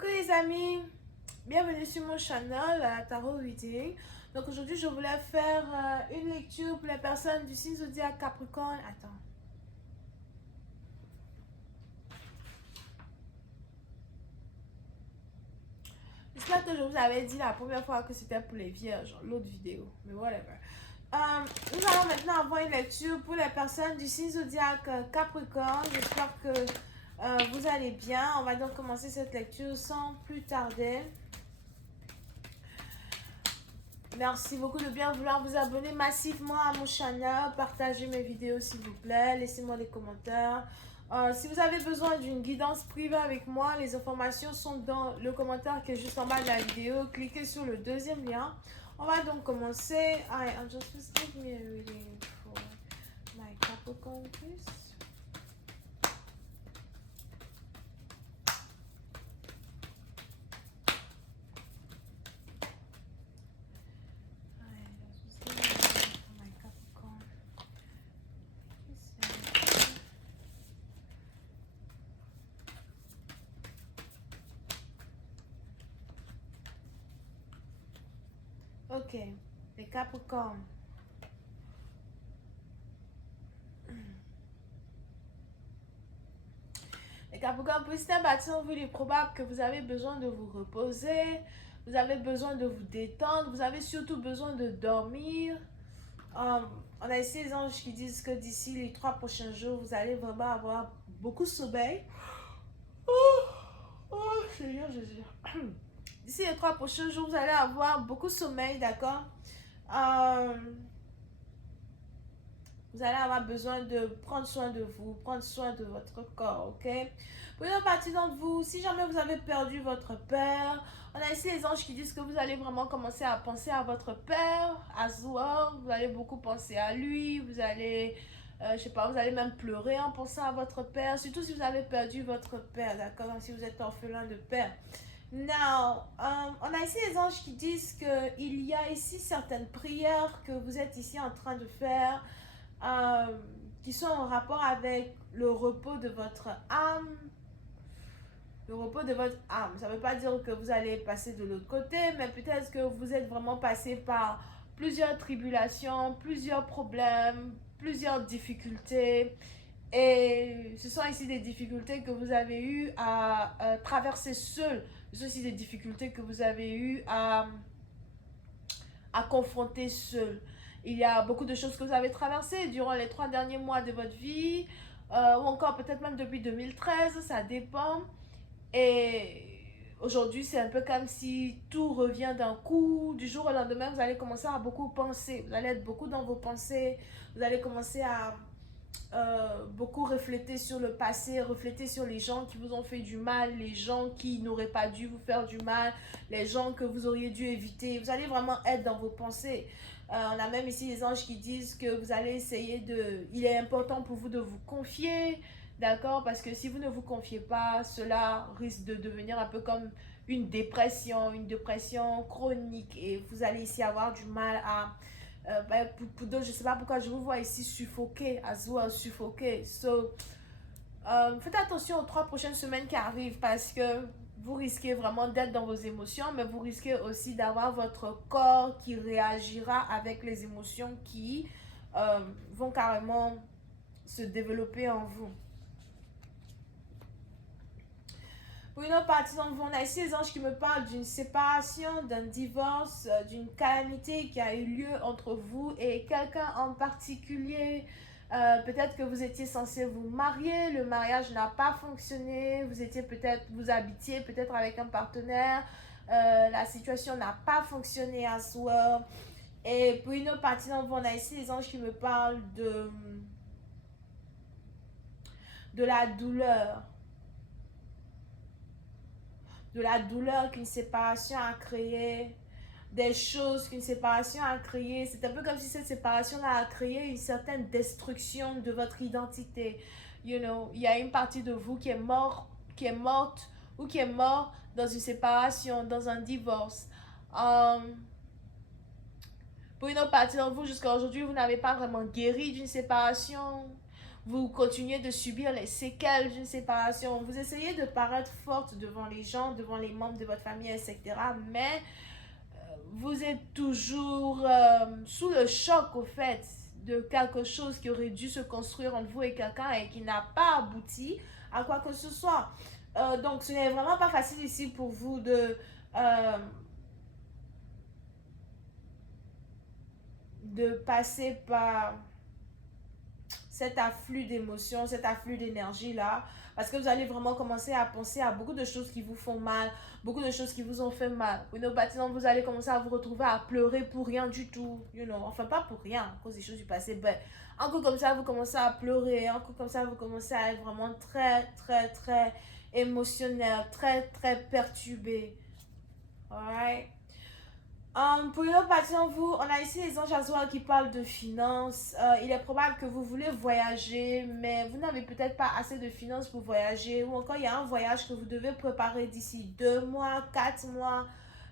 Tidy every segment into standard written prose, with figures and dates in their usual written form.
Coucou les amis, bienvenue sur mon channel Tarot Reading. Donc aujourd'hui je voulais faire une lecture pour les personnes du signe zodiaque Capricorne. Attends. J'espère que je vous avais dit la première fois que c'était pour les vierges, l'autre vidéo, mais whatever. Nous allons maintenant avoir une lecture pour les personnes du signe zodiaque Capricorne. J'espère que vous allez bien. On va donc commencer cette lecture sans plus tarder. Merci beaucoup de bien vouloir vous abonner massivement à mon channel. Partagez mes vidéos s'il vous plaît. Laissez-moi des commentaires. Si vous avez besoin d'une guidance privée avec moi, les informations sont dans le commentaire qui est juste en bas de la vidéo. Cliquez sur le deuxième lien. On va donc commencer. I just give me a reading for my Capricorn, please. Ok, les Capricornes. Les Capricornes, pour certains bâtiment, il est probable que vous avez besoin de vous reposer, vous avez besoin de vous détendre, vous avez surtout besoin de dormir. On a ici les anges qui disent que d'ici les 3 prochains jours, vous allez vraiment avoir beaucoup de sommeil. Oh, Seigneur Jésus. D'ici les 3 prochains jours, vous allez avoir beaucoup de sommeil, d'accord? Vous allez avoir besoin de prendre soin de vous, prendre soin de votre corps, ok? Pour une partie d'entre vous, si jamais vous avez perdu votre père, on a ici les anges qui disent que vous allez vraiment commencer à penser à votre père, à Zoar, vous allez beaucoup penser à lui, vous allez, je sais pas, vous allez même pleurer en pensant à votre père, surtout si vous avez perdu votre père, d'accord? Donc si vous êtes orphelin de père. Now, on a ici les anges qui disent qu'il y a ici certaines prières que vous êtes ici en train de faire, qui sont en rapport avec le repos de votre âme. Le repos de votre âme. Ça ne veut pas dire que vous allez passer de l'autre côté, mais peut-être que vous êtes vraiment passé par plusieurs tribulations, plusieurs problèmes, plusieurs difficultés. Et ce sont ici des difficultés que vous avez eu à traverser seul. Ce sont ici des difficultés que vous avez eu à confronter seul. Il y a beaucoup de choses que vous avez traversées durant les 3 derniers mois de votre vie, ou encore peut-être même depuis 2013, ça dépend. Et aujourd'hui, c'est un peu comme si tout revient d'un coup. Du jour au lendemain, vous allez commencer à beaucoup penser. Vous allez être beaucoup dans vos pensées. Vous allez commencer à beaucoup refléter sur le passé, refléter sur les gens qui vous ont fait du mal, les gens qui n'auraient pas dû vous faire du mal, les gens que vous auriez dû éviter. Vous allez vraiment être dans vos pensées. On a même ici les anges qui disent que vous allez essayer de... Il est important pour vous de vous confier, d'accord? Parce que si vous ne vous confiez pas, cela risque de devenir un peu comme une dépression chronique. Et vous allez ici avoir du mal à... pour d'autres, je ne sais pas pourquoi je vous vois ici suffoqué, as well, suffoqué. So, faites attention aux 3 prochaines semaines qui arrivent parce que vous risquez vraiment d'être dans vos émotions, mais vous risquez aussi d'avoir votre corps qui réagira avec les émotions qui vont carrément se développer en vous. Pour une autre partie d'entre vous, on a ici les anges qui me parlent d'une séparation, d'un divorce, d'une calamité qui a eu lieu entre vous et quelqu'un en particulier. Peut-être que vous étiez censé vous marier, le mariage n'a pas fonctionné, vous habitiez peut-être avec un partenaire, la situation n'a pas fonctionné à soi. Et pour une autre partie d'entre vous, on a ici les anges qui me parlent de la douleur. De la douleur qu'une séparation a créée, des choses qu'une séparation a créées. C'est un peu comme si cette séparation-là a créé une certaine destruction de votre identité. You know, il y a une partie de vous qui est morte ou qui est mort dans une séparation, dans un divorce. Pour une autre partie d'entre vous, jusqu'à aujourd'hui, vous n'avez pas vraiment guéri d'une séparation. vous continuez de subir les séquelles d'une séparation. Vous essayez de paraître forte devant les gens, devant les membres de votre famille, etc. Mais vous êtes toujours sous le choc, au fait, de quelque chose qui aurait dû se construire entre vous et quelqu'un et qui n'a pas abouti à quoi que ce soit. Donc, ce n'est vraiment pas facile ici pour vous de passer par cet afflux d'émotions, cet afflux d'énergie-là, parce que vous allez vraiment commencer à penser à beaucoup de choses qui vous font mal, beaucoup de choses qui vous ont fait mal. Vous allez commencer à vous retrouver à pleurer pour rien du tout, enfin pas pour rien, à cause des choses du passé, ben, un coup comme ça, vous commencez à pleurer, un coup comme ça, vous commencez à être vraiment très, très, très émotionnel, très, très perturbé. Alright? Pour une autre partie d'entre vous, on a ici les anges Azouars qui parlent de finances. Il est probable que vous voulez voyager, mais vous n'avez peut-être pas assez de finances pour voyager. Ou encore, il y a un voyage que vous devez préparer d'ici 2 mois, 4 mois.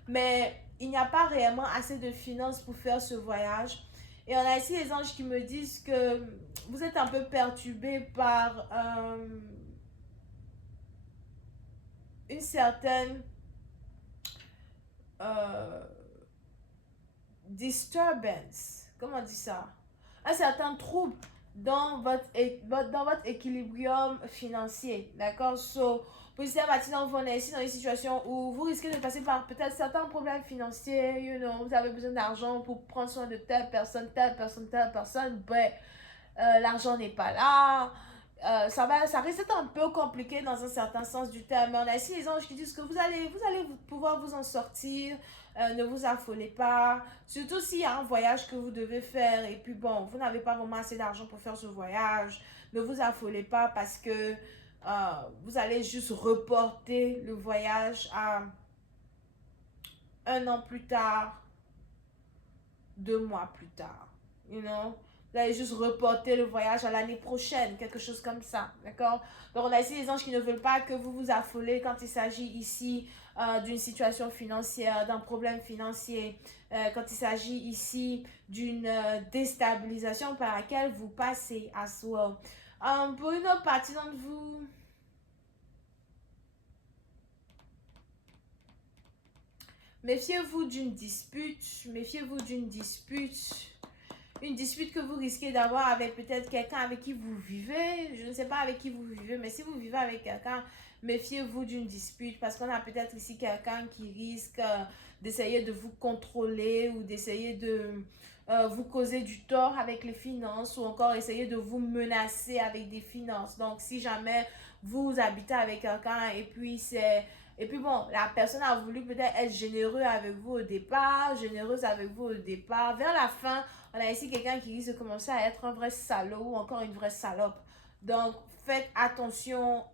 Mais il n'y a pas réellement assez de finances pour faire ce voyage. Et on a ici les anges qui me disent que vous êtes un peu perturbé par une certaine... disturbance, comment on dit ça? Un certain trouble dans votre équilibrium financier, d'accord? So, pour ici, maintenant, vous êtes ici dans une situation où vous risquez de passer par peut-être certains problèmes financiers, vous avez besoin d'argent pour prendre soin de telle personne, telle personne, telle personne, ben, l'argent n'est pas là. Ça risque d'être un peu compliqué dans un certain sens du terme, mais on a ici les anges qui disent que vous allez pouvoir vous en sortir, ne vous affolez pas, surtout s'il y a un voyage que vous devez faire et puis bon, vous n'avez pas vraiment assez d'argent pour faire ce voyage, ne vous affolez pas parce que vous allez juste reporter le voyage à 1 an plus tard, 2 mois plus tard, Vous allez juste reporter le voyage à l'année prochaine, quelque chose comme ça, d'accord? Donc, on a ici les anges qui ne veulent pas que vous vous affolez quand il s'agit ici d'une situation financière, d'un problème financier, quand il s'agit ici d'une déstabilisation par laquelle vous passez à soi. Pour une autre partie d'entre vous, méfiez-vous d'une dispute, une dispute que vous risquez d'avoir avec peut-être quelqu'un avec qui vous vivez. Je ne sais pas avec qui vous vivez, mais si vous vivez avec quelqu'un, méfiez-vous d'une dispute parce qu'on a peut-être ici quelqu'un qui risque d'essayer de vous contrôler ou d'essayer de vous causer du tort avec les finances ou encore essayer de vous menacer avec des finances. Donc, si jamais vous habitez avec quelqu'un et puis bon, la personne a voulu peut-être être généreuse avec vous au départ, vers la fin, on a ici quelqu'un qui risque de commencer à être un vrai salaud ou encore une vraie salope. Donc, faites attention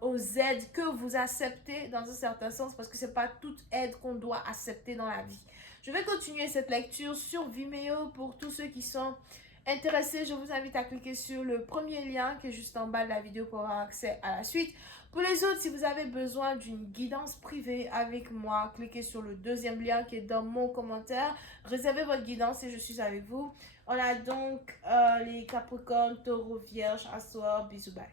aux aides que vous acceptez dans un certain sens parce que ce n'est pas toute aide qu'on doit accepter dans la vie. Je vais continuer cette lecture sur Vimeo pour tous ceux qui sont intéressés. Je vous invite à cliquer sur le premier lien qui est juste en bas de la vidéo pour avoir accès à la suite. Pour les autres, si vous avez besoin d'une guidance privée avec moi, cliquez sur le deuxième lien qui est dans mon commentaire. Réservez votre guidance et je suis avec vous. On a donc les Capricornes, Taureaux, Vierges, Assoir, bisous, bye.